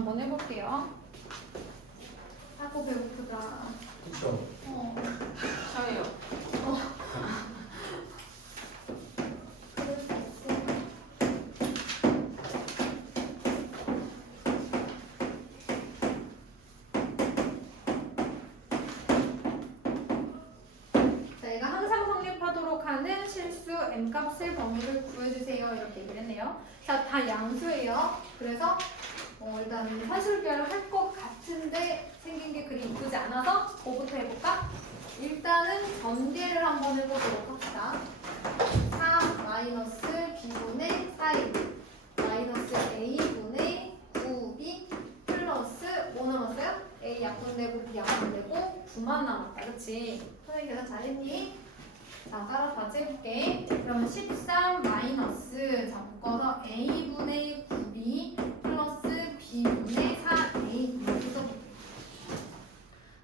한번 해볼게요. 아고 배고프다. 그쵸? 저예요. 그럴 수 있어. 저희가 항상 성립하도록 하는 실수 m값의 범위를 구해주세요 이렇게 얘기를 했네요. 자, 다 양수예요. 그래서 일단 산술결을 할 것 같은데 생긴 게 그리 이쁘지 않아서 뭐부터 해볼까? 일단은 전개를 한번 해보도록 합시다. 4 마이너스 b분의 4a 마이너스 a분의 9b 플러스 뭐 남았어요? a 약분되고 b 약분되고 9만 남았다. 그치? 선생님 계산 잘했니? 자, 따라서 같이 해볼게. 그러면 13 마이너스 자 묶어서 a분의 9b 플러스 b분의 4a 이렇게 써볼게요.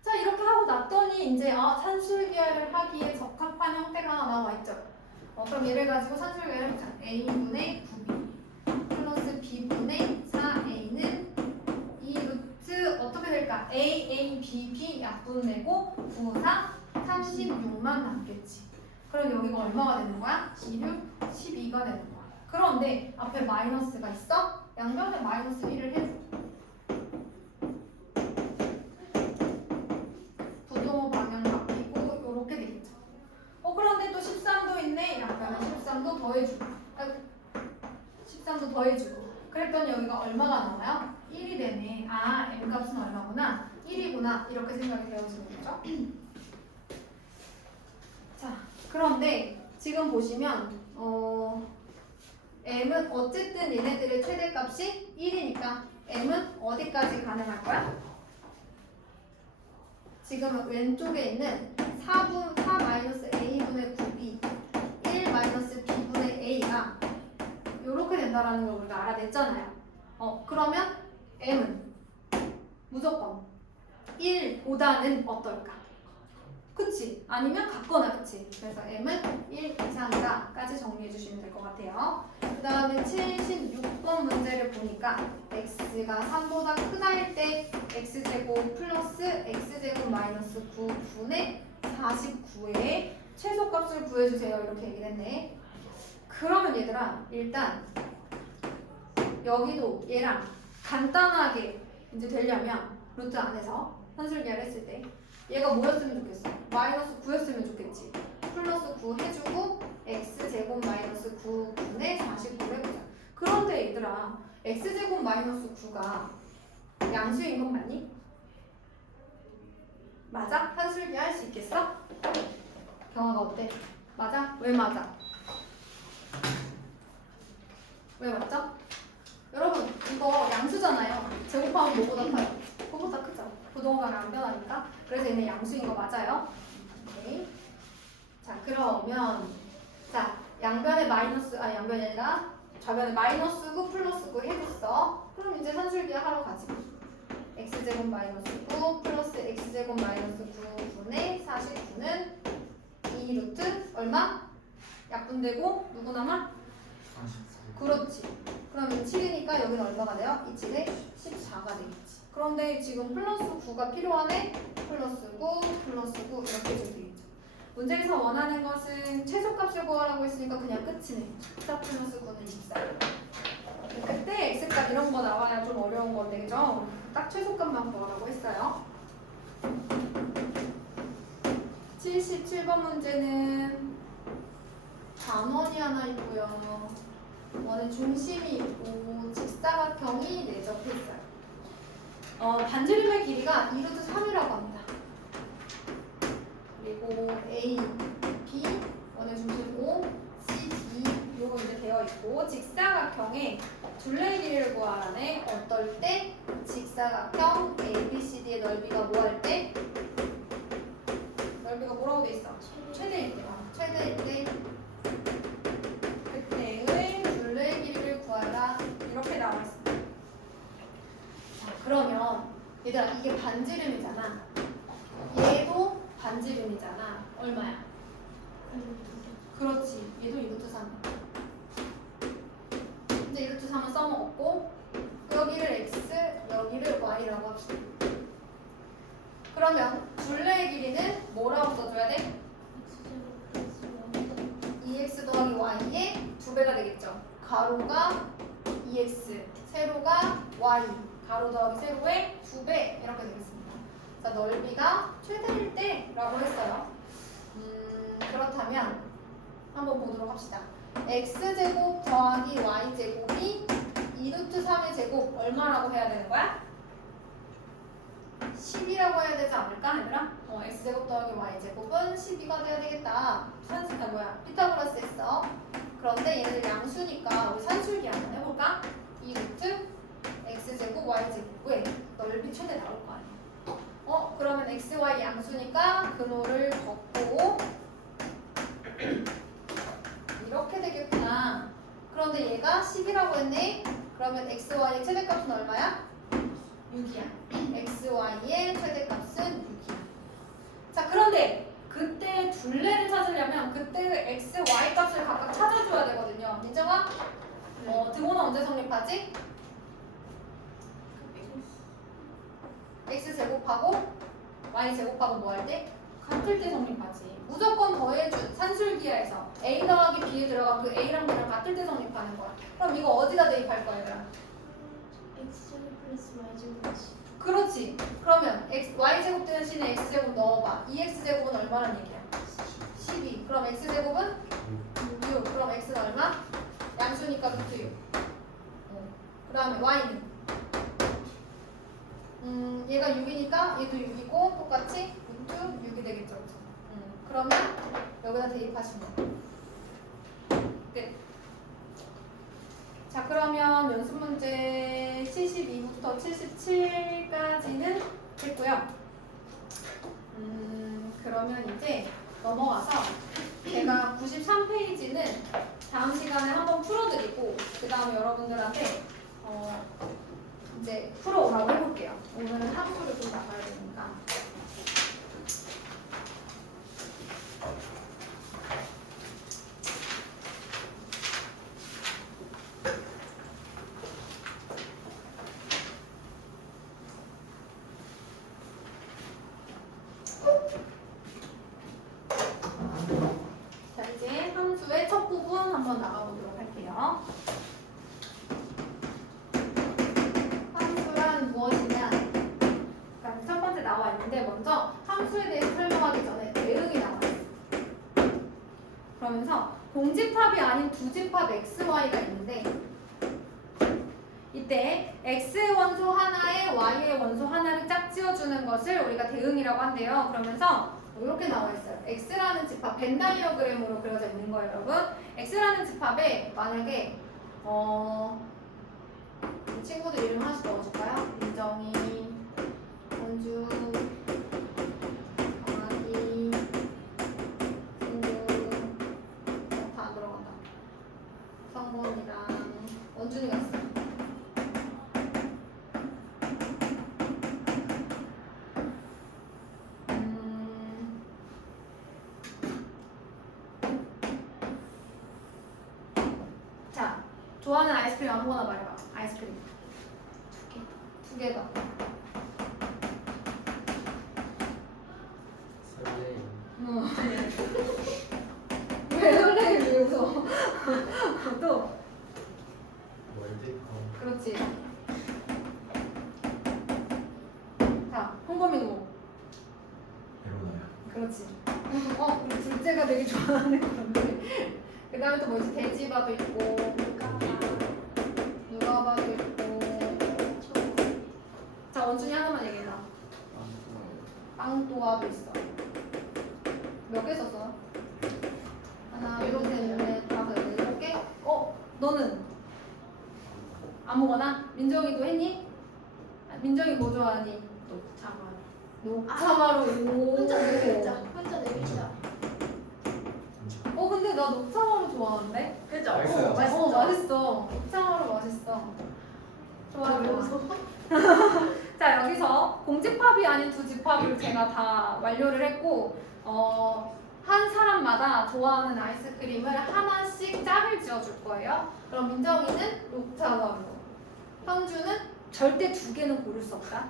자, 이렇게 하고 났더니 이제 산술계열을 하기에 적합한 형태가 하나 나와 있죠. 그럼 얘를 가지고 산술계열을 해보자. a분의 9b 플러스 b분의 4a는 이 루트 어떻게 될까? a, b, b 약분되고 9, 4, 36만 남겠지. 그럼 여기가 얼마가 되는 거야? 26, 12가 되는 거야. 그런데 앞에 마이너스가 있어? 양변에 마이너스 1을 해줘. 부동호 방향 바뀌고 요렇게 되겠죠. 그런데 또 13도 있네. 양변에 13도 더해주고 13도 더해주고 그랬더니 여기가 얼마가 나와요? 1이 되네. 아, m값은 얼마구나? 1이구나. 이렇게 생각이 되어지는 거죠. 자, 그런데 지금 보시면 m은 어쨌든 얘네들의 최대값이 1이니까 m은 어디까지 가능할 거야? 지금 왼쪽에 있는 4 마이너스 a분의 9b 1 마이너스 b분의 a가 이렇게 된다라는 걸 우리가 알아냈잖아요. 그러면 m은 무조건 1보다는 어떨까? 그치? 아니면 같거나 그치? 그래서 m은 1 이상이다 까지 정리해 주시면 될 것 같아요. 그 다음에 76번 문제를 보니까 x가 3보다 크다일 때 x제곱 플러스 x제곱 마이너스 9분의 49의 최소값을 구해주세요 이렇게 얘기를 했네. 그러면 얘들아 일단 여기도 얘랑 간단하게 이제 되려면 루트 안에서 산술계를 했을 때 얘가 뭐였으면 좋겠어? 마이너스 9였으면 좋겠지. 플러스 9 해주고 x제곱 마이너스 9분의 49를 해보자. 그런데 얘들아 x제곱 마이너스 9가 양수인 건 맞니? 맞아? 산술계 할 수 있겠어? 경화가 어때? 맞아? 왜 맞아? 왜 맞죠? 여러분 이거 양수잖아요. 제곱하면 뭐보다 커요? 그거보다 크죠? 부동호가 안 변하니까. 그래서 얘는 양수인 거 맞아요. 오케이. 자, 그러면 자 양변에 양변이 아니라 좌변에 마이너스 9 플러스 9 해줬어. 그럼 이제 산술계 하러 가지. x제곱 마이너스 9 플러스 x제곱 마이너스 9분의 49는 2 루트 얼마? 약분되고 누구 남아? 49. 그렇지. 그러면 7이니까 여기는 얼마가 돼요? 이 7에 14가 되겠지. 그런데 지금 플러스 9가 필요하네? 플러스 9, 플러스 9 이렇게 해도 되겠죠. 문제에서 원하는 것은 최소값을 구하라고 했으니까 그냥 끝이네. 14 플러스 9는 14. 그때 x값 이런 거 나와야 좀 어려운 건데, 그죠? 딱 최소값만 구하라고 했어요. 77번 문제는 단원이 하나 있고요. 원의 중심이 있고 직사각형이 내접해 있어요. 반지름의 길이가 2루트 3이라고 합니다. 그리고 A, B, 원의 중심 O, C, D 요거 이제 되어 있고 직사각형의 둘레의 길이를 구하라네. 어떨 때? 직사각형 A, B, C, D의 넓이가 뭐 할 때? 넓이가 뭐라고 돼 있어? 최대일 때. 최대일 때 그때의 둘레의 길이를 구하라 이렇게 나와 있습니다. 자, 그러면 얘들아 이게 반지름이잖아. 얘도 반지름이잖아. 얼마야? 그렇지. 얘도 2루트 3. 이제 2루트 3은 써먹었고 여기를 x, 여기를 합시다. 그러면 둘레의 길이는 뭐라고 써줘야 돼? 2x 더하기 y의 2배가 되겠죠. 가로가 2x, 세로가 y, 가로 더하기 세로의 2배 이렇게 되겠습니다. 자, 넓이가 최대일 때라고 했어요. 그렇다면 한번 보도록 합시다. x제곱 더하기 y제곱이 2루트 3의 제곱 얼마라고 해야 되는 거야? 10이라고 해야 되지 않을까 얘들아? x제곱 더하기 y제곱은 12가 돼야 되겠다. 산수가 뭐야? 피타고라스 했어. 그런데 얘네들 양수니까 우리 산술기 한번 해볼까? 2루트 x제곱 y제곱의 넓이 최대 나올 거 아니야. 그러면 x, y 양수니까 근호를 걷고 이렇게 되겠구나. 그런데 얘가 10이라고 했네. 그러면 x, y의 최대값은 얼마야? 6이야. x, y의 최대값은 6이야. 자, 그런데 그때 둘레를 찾으려면 그때 x, y 값을 각각 찾아줘야 되거든요. 민정아? 등호는 언제 성립하지? x 제곱하고 y 제곱하고 뭐 할 때? 같을 때 성립하지. 무조건 더해준 산술기하에서 a 더하기 b에 들어간 그 a랑 b랑 같을 때 성립하는 거야. 그럼 이거 어디다 대입할 거야, 얘들아? x제곱 플러스 y제곱 그렇지. 그러면 y제곱 대신에 x제곱 넣어봐. 2x제곱은 얼마란 얘기야? 12. 그럼 x제곱은 6. 그럼 x는 얼마? 양수니까 루트 6. 그 다음에 y는? 얘가 6이니까 얘도 6이고 똑같이 루트 6이 되겠죠. 그렇죠? 그러면 여기다 대입하시면 돼. 끝. 자, 그러면 연습 문제 72부터 77까지는 됐고요. 그러면 이제 넘어가서 제가 93페이지는 다음 시간에 한번 풀어드리고 그 다음에 여러분들한테 이제 풀어오라고 해볼게요. 오늘은 함수를 좀 나가야 되니까. 자, 이제 함수의 첫 부분 한번 나가보도록 할게요. 함수란 무엇이냐? 그러니까 첫 번째 나와 있는데 먼저 함수에 대해서 설명하기 전에 대응이 나와 있어요. 그러면서 공집합이 아닌 두집합 x, y가 있는데 이때 x의 원소 하나에 y의 원소 하나를 짝지어주는 것을 우리가 대응이라고 한대요. 그러면서 이렇게 나와 있어요. x라는 집합, 벤 다이어그램으로 그려져 있는 거예요, 여러분. x라는 집합에 만약에 이 친구들 이름 하나씩 넣어줄까요? 민정이, 원주, 강아지, 친구 다 안 들어간다. 성범이랑 원준이가 있어. 자, 좋아하는 아이스크림 아무거나 말해봐. 아이스크림. 두 개다. 설레임. 왜 설레임이 웃어? 또 월드컵. 그렇지. 자, 홍범이는 뭐? 베로나요. 그렇지. 우리 둘째가 되게 좋아하는 건데. 그 다음에 또 뭐지? 돼지바도 있고, 누가바도 있고. 자, 원준이 하나만 얘기해라. 빵또아도 있어. 몇 개 썼어? 하나, 둘, 셋, 넷, 다섯, 여섯, 일곱 개? 너는? 아무거나? 민정이도 했니? 민정이 뭐 좋아하니? 녹차마루. 혼자 네 글자. 혼자 네 글자. 근데 나 녹차마루 좋아하는데? 그죠? 맛있어요. 맛있어. 녹차마루 맛있어. 좋아, 자, 여기서 공집합이 아닌 두 집합을 제가 다 완료를 했고, 한 사람마다 좋아하는 아이스크림을 하나씩 짝을 지어줄 거예요. 그럼 민정이는 녹차마루, 현주는 절대 두 개는 고를 수 없다.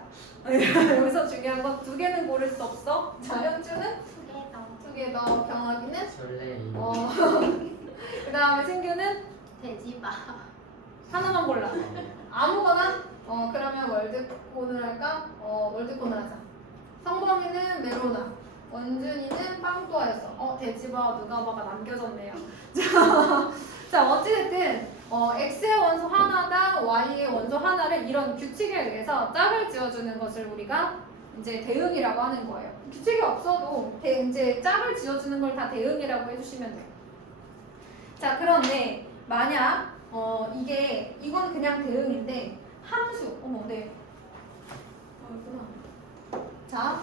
여기서 중요한 건 두 개는 고를 수 없어. 자, 현주는 두 개 더, 경학이는 설레임. 그 다음에 승규는 돼지바. 하나만 골라. 아무거나. 그러면 월드콘을 할까? 월드콘을 하자. 성범이는 메로나. 원준이는 빵또아였어. 돼지바 누가 봐가 남겨졌네요. 자, 어찌됐든 x의 원소 하나당 y의 원소 하나를 이런 규칙에 의해서 짝을 지어주는 것을 우리가 이제 대응이라고 하는 거예요. 규칙이 없어도 이제 짝을 지어주는 걸 다 대응이라고 해주시면 돼요. 자, 그런데 만약 이건 그냥 대응인데 함수, 네. 있구나. 자,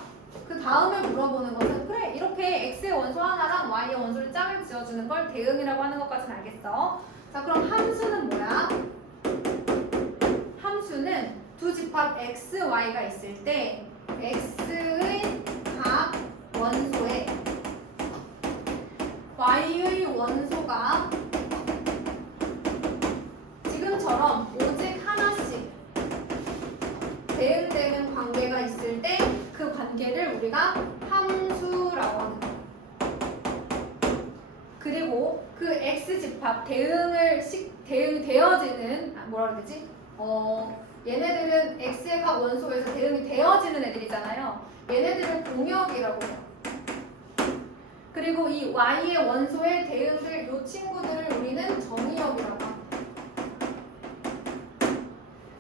그 다음에 물어보는 것은 그래 이렇게 x의 원소 하나랑 y의 원소를 짝을 지어주는 걸 대응이라고 하는 것까지는 알겠어. 자, 그럼 함수는 뭐야? 함수는 두 집합 x, y가 있을 때 x의 각 원소에 y의 원소가 지금처럼 오직 하나씩 대응되는 관계가 있을 때 그 관계를 우리가 함수라고 하는 거예요. 그리고 그 x집합 대응이 되어지는 뭐라 그래야 되지? 얘네들은 x의 각 원소에서 대응이 되어지는 애들이잖아요. 얘네들은 공역이라고 해요. 그리고 이 y의 원소에 대응될 이 친구들을 우리는 정의역이라고 합니다.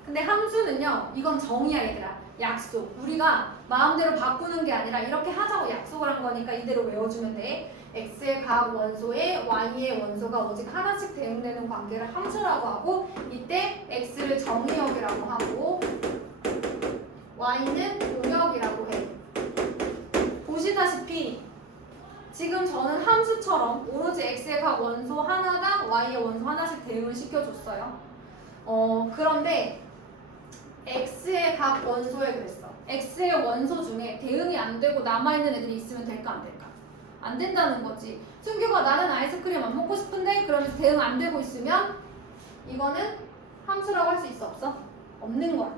근데 함수는요, 이건 정의야 얘들아. 약속. 우리가 마음대로 바꾸는 게 아니라 이렇게 하자고 약속을 한 거니까 이대로 외워주면 돼. x의 각 원소에 y의 원소가 오직 하나씩 대응되는 관계를 함수라고 하고, 이때 x를 정의역이라고 하고 y는 공역이라고 해. 보시다시피 지금 저는 함수처럼 오로지 x의 각 원소 하나당 y의 원소 하나씩 대응을 시켜줬어요. 그런데 x의 각 원소에 그랬어. x의 원소 중에 대응이 안 되고 남아있는 애들이 있으면 될까 안 될까? 안 된다는 거지. 승규가 나는 아이스크림 안 먹고 싶은데 그러면서 대응 안 되고 있으면 이거는 함수라고 할 수 있어 없어? 없는 거야.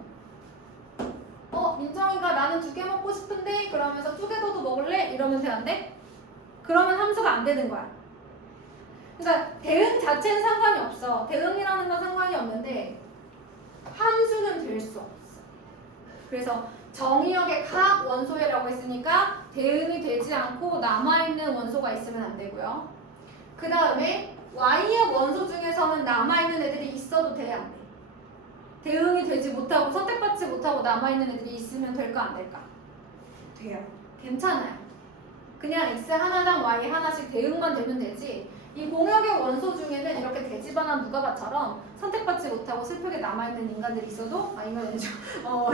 민정이가 나는 2개 먹고 싶은데 그러면서 2개 더도 먹을래? 이러면 돼 안 돼? 그러면 함수가 안 되는 거야. 그러니까 대응 자체는 상관이 없어. 대응이라는 건 상관이 없는데 함수는 될 수 없어. 그래서 정의역의 각 원소회라고 했으니까 대응이 되지 않고 남아있는 원소가 있으면 안 되고요. 그 다음에 y의 원소 중에서는 남아있는 애들이 있어도 돼, 안 돼? 대응이 되지 못하고 선택받지 못하고 남아있는 애들이 있으면 될까 안 될까? 돼요. 괜찮아요. 그냥 x 하나당 y 하나씩 대응만 되면 되지. 이 공역의 원소 중에는 이렇게 돼지바나 누가바처럼 선택받지 못하고 슬프게 남아있는 인간들이 있어도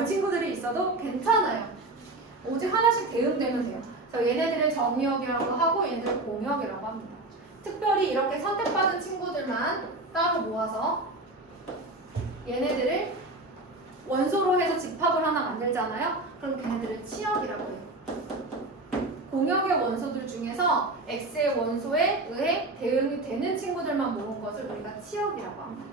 친구들이 있어도 괜찮아요. 오직 하나씩 대응되면 돼요. 그래서 얘네들을 정의역이라고 하고 얘네들을 공역이라고 합니다. 특별히 이렇게 선택받은 친구들만 따로 모아서 얘네들을 원소로 해서 집합을 하나 만들잖아요. 그럼 걔네들을 치역이라고 해요. 공역의 원소들 중에서 x의 원소에 의해 대응이 되는 친구들만 모은 것을 우리가 치역이라고 합니다.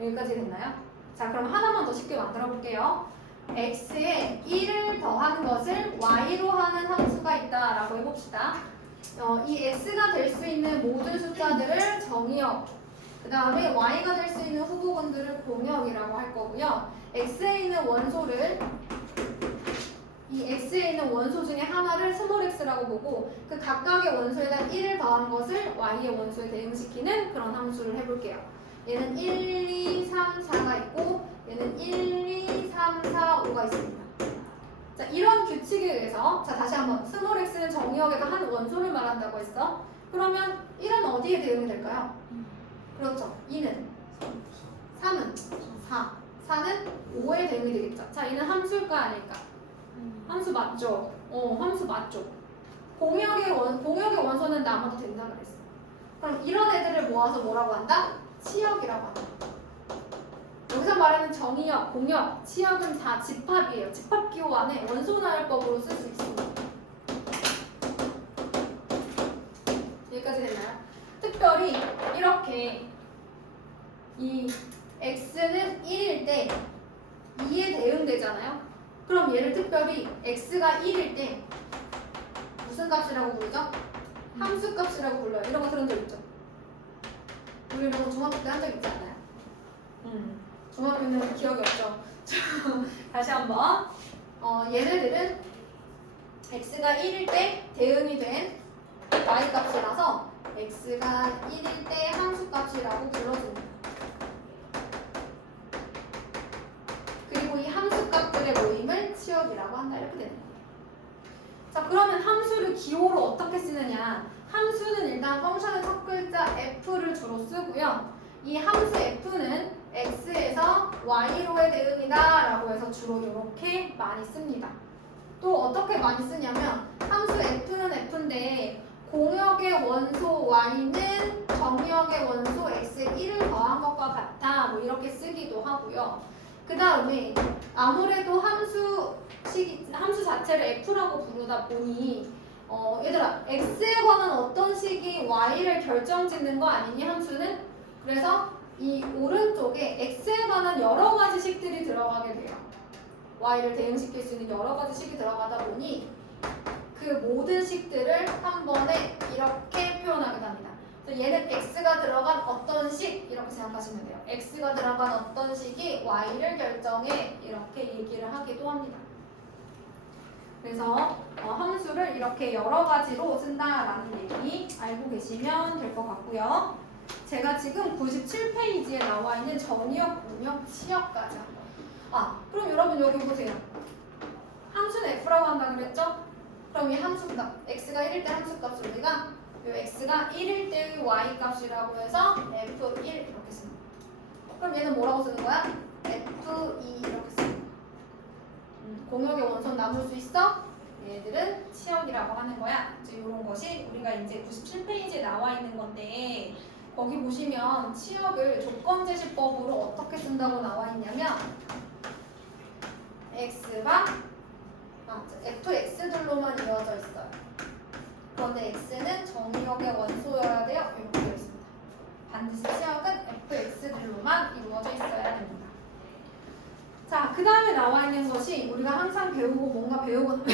여기까지 됐나요? 자, 그럼 하나만 더 쉽게 만들어 볼게요. x에 1을 더한 것을 y로 하는 함수가 있다라고 해봅시다. 이 x가 될 수 있는 모든 숫자들을 정의역, 그 다음에 y가 될 수 있는 후보군들을 공역이라고 할 거고요. x에 있는 원소를 이 x에 있는 원소 중에 하나를 스몰 x라고 보고 그 각각의 원소에다 1을 더한 것을 y의 원소에 대응시키는 그런 함수를 해볼게요. 얘는 1, 2, 3, 4가 있고 얘는 1, 2, 3, 4, 5가 있습니다. 자, 이런 규칙에 의해서 자 다시 한번 스몰 x는 정의역에서 한 원소를 말한다고 했어. 그러면 1은 어디에 대응이 될까요? 그렇죠. 2는 3은 4, 4는 5에 대응이 되겠죠. 자, 얘는 함수일까 아닐까? 함수 맞죠? 함수 맞죠? 공역의 원소는 남아도 된다 그랬어. 그럼 이런 애들을 모아서 뭐라고 한다? 치역이라고 한다. 여기서 말하는 정의역, 공역, 치역은 다 집합이에요. 집합기호 안에 원소나열법으로 쓸 수 있습니다. 여기까지 됐나요? 특별히 이렇게 이 x는 1일 때 2에 대응되잖아요. 그럼 얘를 특별히 x가 1일 때 무슨 값이라고 부르죠? 함수 값이라고 불러요. 이런 거 들은 적 있죠? 우리 이런 거 중학교 때 한 적 있지 않아요? 중학교는 기억이 없죠? 다시 한번 얘네들은 x가 1일 때 대응이 된 y 값이라서 x가 1일 때 함수 값이라고 불러줍니다. 그리고 이 함수 값들의 모임을 치역이라고 한다. 이렇게 되는 거예요. 자, 그러면 함수를 기호로 어떻게 쓰느냐? 함수는 일단 펑션의 첫 글자 f를 주로 쓰고요. 이 함수 f는 x에서 y로의 대응이다 라고 해서 주로 이렇게 많이 씁니다. 또 어떻게 많이 쓰냐면 함수 f는 f인데 공역의 원소 y는 정역의 원소 x에 1을 더한 것과 같아 뭐 이렇게 쓰기도 하고요. 그 다음에 아무래도 함수 자체를 f라고 부르다 보니 얘들아 x에 관한 어떤 식이 y를 결정짓는 거 아니니 함수는? 그래서 이 오른쪽에 x에 관한 여러 가지 식들이 들어가게 돼요. y를 대응시킬 수 있는 여러 가지 식이 들어가다 보니 그 모든 식들을 한 번에 이렇게 표현하게 됩니다. 그래서 얘는 x가 들어간 어떤 식 이렇게 생각하시면 돼요. x가 들어간 어떤 식이 y를 결정해 이렇게 얘기를 하기도 합니다. 그래서 함수를 이렇게 여러 가지로 쓴다라는 얘기 알고 계시면 될 것 같고요. 제가 지금 97페이지에 나와 있는 전이역, 공역, 치역까지 한 거예요. 그럼 여러분 여기 보세요. 함수는 f라고 한다 그랬죠? 그럼 이 함수값, x가 1일 때 함수값을 우리가 이 x가 1일 때의 y 값이라고 해서 f1 이렇게 씁니다. 그럼 얘는 뭐라고 쓰는 거야? f2 이렇게 씁니다. 공역의 원소는 남을 수 있어? 얘들은 치역이라고 하는 거야. 이런 것이 우리가 이제 97페이지에 나와 있는 건데 거기 보시면 치역을 조건제시법으로 어떻게 쓴다고 나와 있냐면 x가 fx들로만 이어져 있어요. 그런데 x는 정의역의 원소여야 돼요. 이렇게 되어 있습니다. 반드시 치역은 fx들로만 이루어져 있어야 됩니다. 자, 그 다음에 나와 있는 것이 우리가 항상 배우고 뭔가 배우고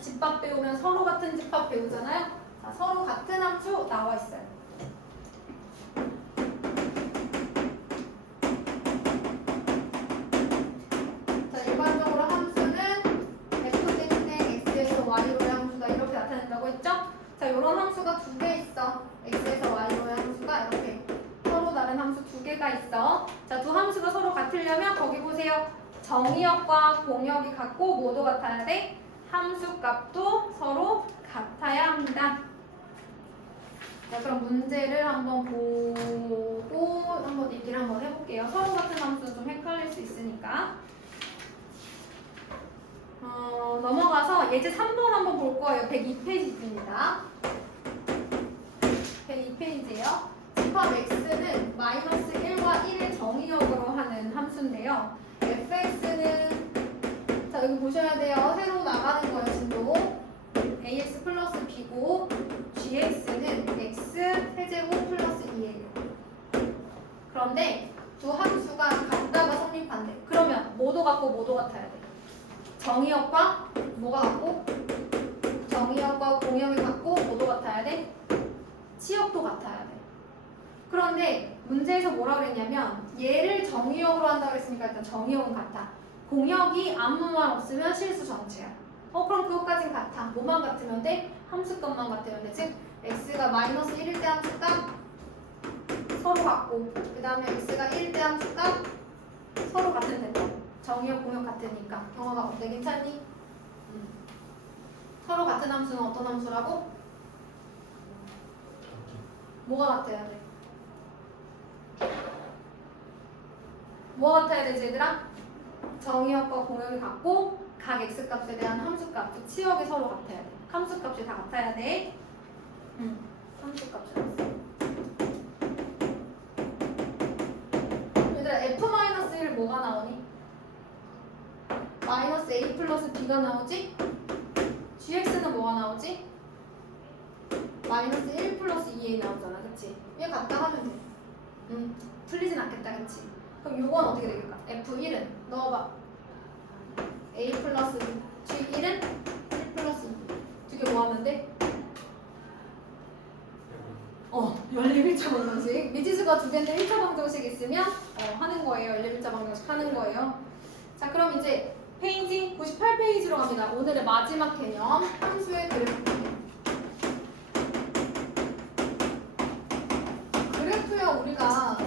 집합 배우면 서로 같은 집합 배우잖아요. 자, 서로 같은 함수 나와 있어요. 자, 일반적으로 함수는 f x에서 y로의 함수다 이렇게 나타낸다고 했죠? 자, 이런 함수가 두 개 있어. x에서 y로의 함수가 이렇게 서로 다른 함수 두 개가 있어. 자, 두 함수가 서로 같으려면 거기 보세요. 정의역과 공역이 같고 모두 같아야 돼. 함수값도 서로 같아야 합니다. 자, 그럼 문제를 한번 보고 한번 얘기를 한번 해볼게요. 서로 같은 함수는 좀 헷갈릴 수 있으니까. 넘어가서 예제 3번 한번 볼 거예요. 102페이지입니다. 102페이지예요. 집합 x는 마이너스 1과 1을 정의역으로 하는 함수인데요. fx는 자 여기 보셔야 돼요. 세로 나가는 거예요. 진도 ax 플러스 b고 gx는 x 세제곱 플러스 2예요. 그런데 두 함수가 같다가 성립한대. 그러면 뭐도 같고 뭐도 같아야 돼. 정의역과 뭐가 같고 정의역과 공역이 같고 뭐도 같아야 돼. 치역도 같아야 돼. 그런데 문제에서 뭐라 그랬냐면 얘를 정의역으로 한다고 했으니까 일단 정의역은 같아. 공역이 아무 말 없으면 실수 전체야. 그럼 그것까진 같아. 뭐만 같으면 돼? 함수값만 같으면 돼. 즉 x가 마이너스 1일 때 함수값 서로 같고 그 다음에 x가 1일 때 함수값 서로 같은 된다. 정의역 공역 같으니까. 경화가 어때? 괜찮니? 서로 같은 함수는 어떤 함수라고? 뭐가 같아야 돼? 뭐가 같아야 되지 얘들아? 정의역과 공역이 같고 각 x값에 대한 함수값, 즉 치역이 서로 같아야 돼. 함수값이 다 같아야 돼. 함수값이 같아. 얘들아 f-1 뭐가 나오니? 마이너스 a 플러스 b가 나오지? gx는 뭐가 나오지? 마이너스 1 플러스 2a 나오잖아. 그치? 얘 같다 하면 돼. 풀리진 않겠다. 그치? 그럼 요건 어떻게 되겠까? f1은 넣어봐. a 플러스 b G1은 1 플러스 2 두 개 뭐 하면 돼? 연립 1차 방정식. 미지수가 두 개인데 1차 방정식 있으면 하는 거예요. 연립 1차 방정식 하는 거예요. 자, 그럼 이제 페이지 98페이지로 갑니다. 오늘의 마지막 개념, 함수의 그래프. 그래프요, 우리가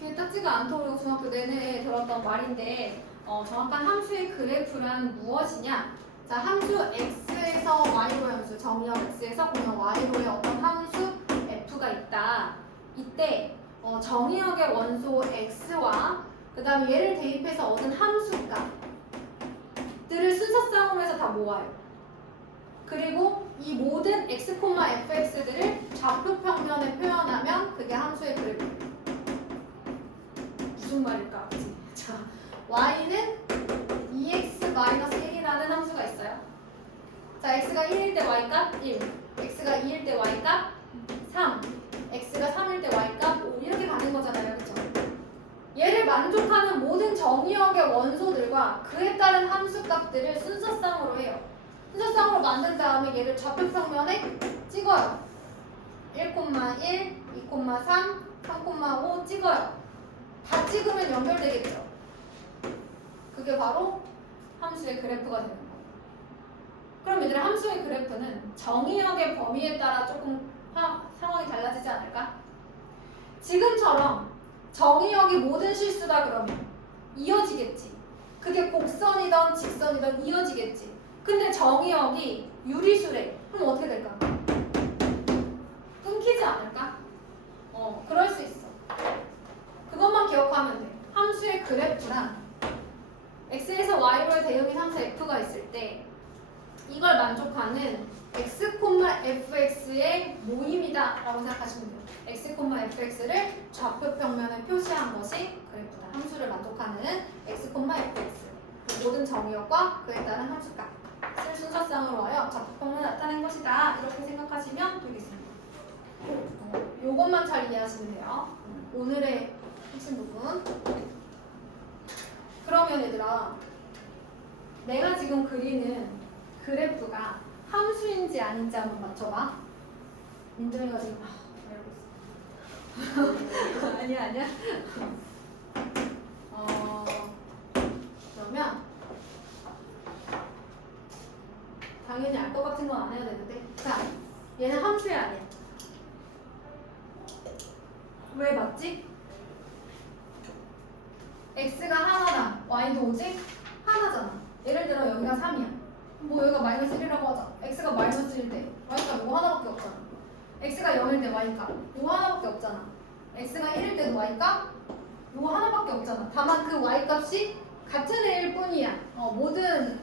귀에 닿지가 않도록 중학교 내내 들었던 말인데 정확한 함수의 그래프란 무엇이냐? 자, 함수 x에서 y로의 함수, 정의역 x에서 공역 y로의 어떤 함수 f가 있다. 이때 정의역의 원소 x와 그 다음에 얘를 대입해서 얻은 함수값들을 순서쌍으로 해서 다 모아요. 그리고 이 모든 x, fx들을 좌표 평면에 표현하면 그게 함수의 그래프. 무슨 말일까? 그치? 자, y는 2x-1이라는 함수가 있어요. 자, x가 1일 때 y값 1, x가 2일 때 y값 3, x가 3일 때 y값 5 이렇게 가는 거잖아요. 그쵸? 얘를 만족하는 모든 정의역의 원소들과 그에 따른 함수값들을 순서쌍으로 해요. 순서쌍으로 만든 다음에 얘를 좌표 평면에 찍어요. 1,1, 2,3, 3,5 찍어요. 다 찍으면 연결되겠죠. 그게 바로 함수의 그래프가 되는 거예요. 그럼 얘들아, 함수의 그래프는 정의역의 범위에 따라 조금 상황이 달라지지 않을까? 지금처럼 정의역이 모든 실수다 그러면 이어지겠지. 그게 곡선이든 직선이든 이어지겠지. 근데 정의역이 유리수래. 그럼 어떻게 될까? 끊기지 않을까? 그럴 수 있어. 그것만 기억하면 돼. 함수의 그래프란 x에서 y로의 대응인 함수 f가 있을 때 이걸 만족하는 x, fx의 모임이다 라고 생각하시면 돼요. x, fx를 좌표 평면에 표시한 것이 그래프다. 함수를 만족하는 x, fx 그 모든 정의역과 그에 따른 함수값을 순서쌍으로 하여 좌표 평면에 나타낸 것이다. 이렇게 생각하시면 되겠습니다. 요것만 잘 이해하시면 돼요. 오늘의 핵심 부분. 그러면 얘들아, 내가 지금 그리는 그래프가 함수인지 아닌지 한번 맞춰봐. 민정이가 지금 알고 있어. 아니야. 그러면 당연히 알 것 같은 건 안 해야 되는데, 자, 얘는 함수야 아니야? 왜 맞지? x가 하나당 y도 오직 하나잖아. 예를 들어 여기가 3이야. 뭐 여기가 마이너스 1이라고 하자. x가 마이너스 1일 때 y값 이거 하나밖에 없잖아. x가 0일 때 y값 이거 하나밖에 없잖아. x가 1일 때도 y값 이거 하나밖에 없잖아. 다만 그 y값이 같은 애일 뿐이야. 모든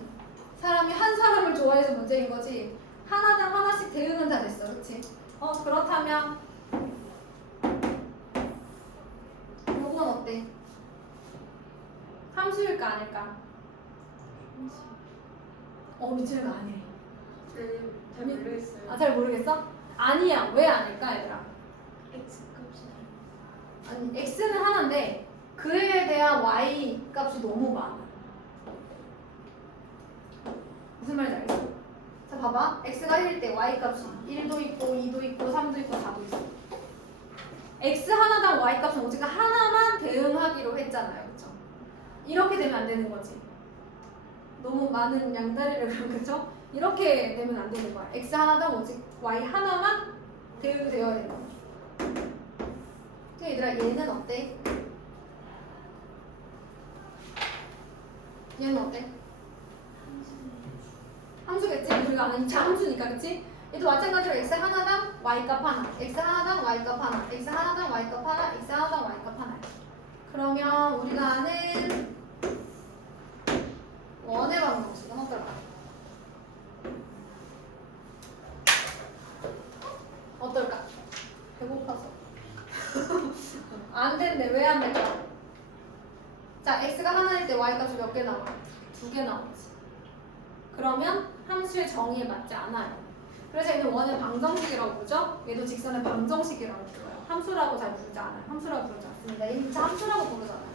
사람이 한 사람을 좋아해서 문제인 거지. 하나당 하나씩 대응은 다 됐어. 그렇지? 그렇다면 요건 어때? 함수일까 아닐까? 미치는 거 아니래. 잘 모르겠어요. 잘 모르겠어? 아니야. 왜 아닐까, 얘들아? x 값이 다르. 아니, x는 하나인데 그에 대한 y 값이 너무 많아. 무슨 말인지 알겠어? 자, 봐봐. x가 1일 때 y 값이 1도 있고 2도 있고 3도 있고 4도 있어. x 하나당 y 값은 오직 하나만 대응하기로 했잖아요. 그쵸? 이렇게 되면 안 되는 거지. 너무 많은 양다리를 그런 거죠? 이렇게 되면 안 되는 거야. x 하나당 오직 y 하나만 대응이 되어야 되는 거야. 근데 얘들아, 얘는 어때? 얘는 어때? 함수겠지? 우리가 아는 2차 함수니까, 그치? 얘도 마찬가지로 x 하나당 y값 하나, x 하나당 y값 하나, x 하나당 y값 하나, x 하나당 y값 하나. 그러면 우리가 아는 원의 방정식은 어떨까? 어떨까? 배고파서. 안 된대. 왜 안 될까? 자, x가 하나일 때 y값이 몇 개 나와? 2개 나오지. 그러면 함수의 정의에 맞지 않아요. 그래서 얘는 원의 방정식이라고 부르죠? 얘도 직선의 방정식이라고 불러요. 함수라고 잘 부르지 않아요. 함수라고 부르지 않습니다. 얘는 진짜 함수라고 부르잖아요.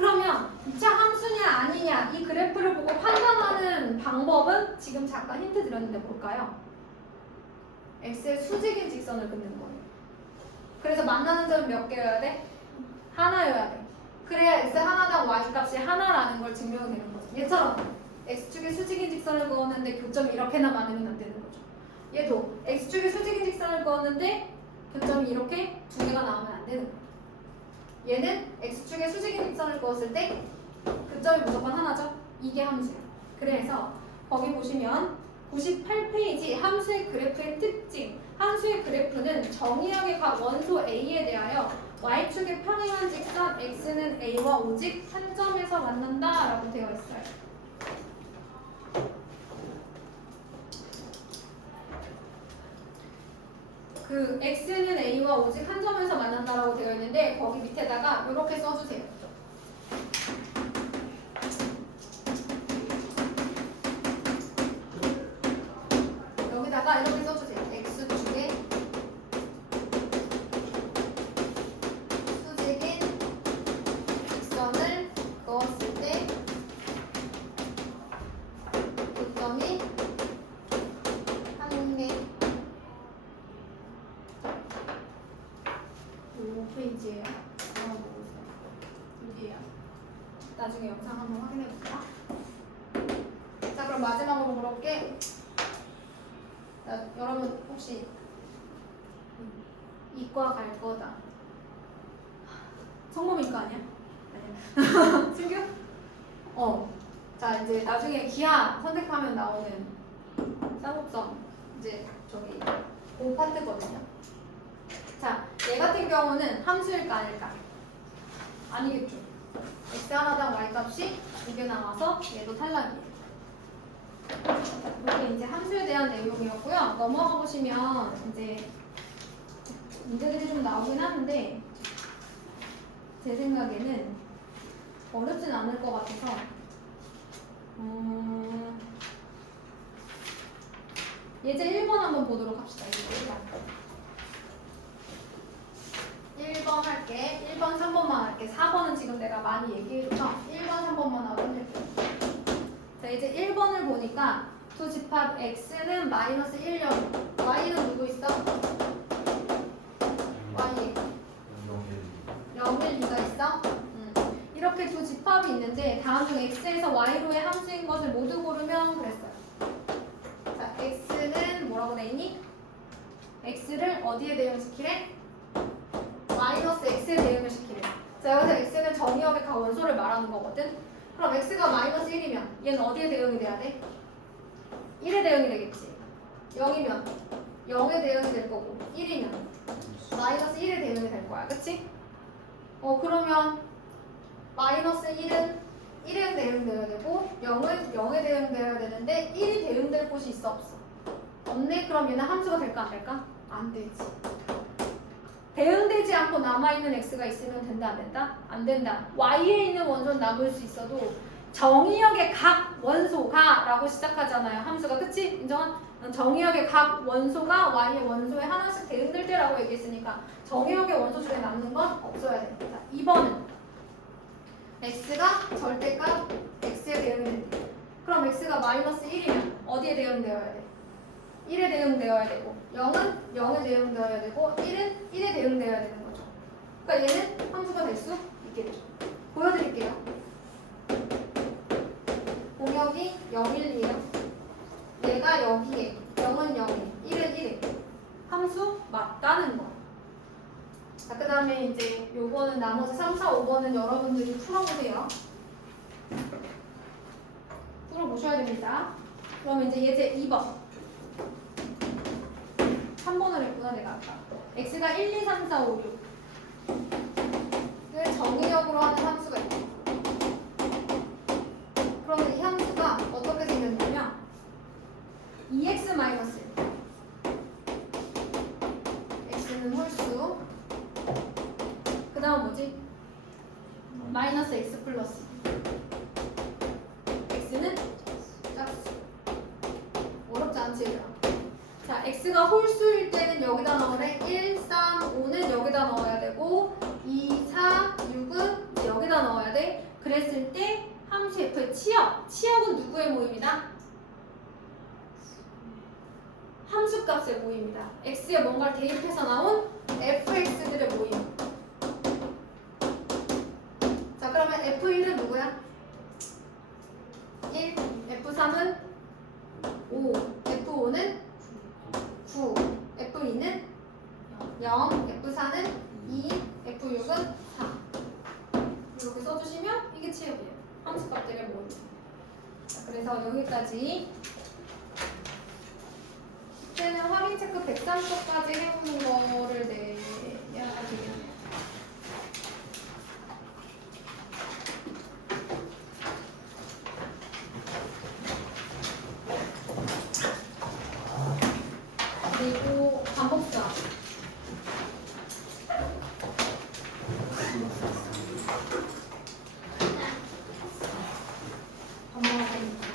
그러면 2차 함수냐 아니냐 이 그래프를 보고 판단하는 방법은 지금 잠깐 힌트 드렸는데 뭘까요? x의 수직인 직선을 긋는 거예요. 그래서 만나는 점은 몇 개여야 돼? 하나여야 돼. 그래야 x 하나당 y 값이 하나라는 걸 증명이 되는 거죠. 얘처럼 x축에 수직인 직선을 그었는데 교점이 이렇게나 많으면 안 되는 거죠. 얘도 x축에 수직인 직선을 그었는데 교점이 이렇게 두 개가 나오면 안 되는 거예요. 얘는 x축에 수직인 직선을 그었을 때 교점이 무조건 하나죠. 이게 함수예요. 그래서 거기 보시면 98페이지 함수의 그래프의 특징. 함수의 그래프는 정의역의 각 원소 A에 대하여 y축의 평행한 직선 x는 A와 오직 한 점에서 만난다 라고 되어 있어요. 그 x는 a와 오직 한 점에서 만난다라고 되어 있는데 거기 밑에다가 이렇게 써주세요. 여기다가 이렇게 써주세요. x축에 수직인 직선을 그었을 때 교점이 한 개. 5페이지에요. 여기에요. 나중에 영상 한번 확인해 볼까? 자, 그럼 마지막으로 물어볼게. 자, 여러분 혹시 이과 갈 거다. 성범이과 아니야? 아니야. 승규? 자, 이제 나중에 기하 선택하면 나오는 쌍곡점 이제 저기 공 파트거든요. 자, 얘 같은 경우는 함수일까 아닐까? 아니겠죠. x 하나당 y 값이 2개 나와서 얘도 탈락이에요. 이게 이제 함수에 대한 내용이었고요. 넘어가 보시면 이제 문제들이 좀 나오긴 하는데 제 생각에는 어렵진 않을 것 같아서 예제 1번 한번 보도록 합시다. 예제 1번 할게. 1번, 3번만 할게. 4번은 지금 내가 많이 얘기해줘서 1번, 3번만 하고 해줄게. 자, 이제 1번을 보니까 두 집합 x는 마이너스 1, 0. y는 누구 있어? y. 0, 1, 2가 있어? 이렇게 두 집합이 있는데 다음 중 x에서 y로의 함수인 것을 모두 고르면 그랬어요. 자, x는 뭐라고 돼 있니? x를 어디에 대응시키래? 마이너스 x에 대응을 시키래. 자, 여기서 x는 정의역의 각 원소를 말하는 거거든. 그럼 x가 마이너스 1이면 얘는 어디에 대응이 돼야 돼? 1에 대응이 되겠지. 0이면 0에 대응이 될 거고 1이면 마이너스 1에 대응이 될 거야. 그치? 그러면 마이너스 1은 1에 대응되어야 되고 0은 0에 대응되어야 되는데 1이 대응될 곳이 있어 없어? 없네? 그럼 얘는 함수가 될까 안 될까? 안 되지. 대응되지 않고 남아있는 x가 있으면 된다 안 된다? 안 된다. y에 있는 원소는 남을 수 있어도 정의역의 각 원소가 라고 시작하잖아요. 함수가. 그치? 인정한? 정의역의 각 원소가 y의 원소에 하나씩 대응될 때라고 얘기했으니까 정의역의 원소 중에 남는 건 없어야 돼. 자, 2번은 x가 절대값 x에 대응된다. 그럼 x가 마이너스 1이면 어디에 대응되어야 돼? 1에 대응되어야 되고 0은 0에 대응되어야 되고 1은 1에 대응되어야 되는 거죠. 그러니까 얘는 함수가 될 수 있겠죠. 보여드릴게요. 공역이 0, 1이에요. 얘가 여기에 0은 0에 1은 1에 함수 맞다는 거. 자, 그 다음에 이제 요거는 나머지 3, 4, 5번은 여러분들이 풀어보세요. 풀어보셔야 됩니다. 그럼 이제 예제 2번 3번을 했구나 내가 아까. x가 1, 2, 3, 4, 5, 6을 정의역으로 하는 함수가 있고 그러면 이 함수가 어떻게 생겼냐면 2x 마이너스 x는 홀수 그 다음 뭐지? 마이너스 x 플러스 x는 짝수. 어렵지 않지 얘들아? 자, x가 홀수일 때는 여기다 넣으래. 1, 3, 5는 여기다 넣어야 되고 2, 4, 6은 여기다 넣어야 돼. 치역. 치역은 누구의 모임이다? 함수값의 모임이다. x에 뭔가를 대입해서 나온 fx들의 모임. 자, 그러면 f1은 누구야? 1, f3은 5, f5는 9, f2는 0, f4는 2, f6은 4. 이렇게 써주시면 이게 치역이에요. 함수값들의 모임. 자, 그래서 여기까지 이제는 확인 체크 103쪽까지 해보는 거를 내야 되겠네요. 그리고 반복수학. 반복하겠습니다.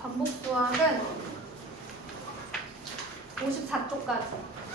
반복수학은 54쪽까지.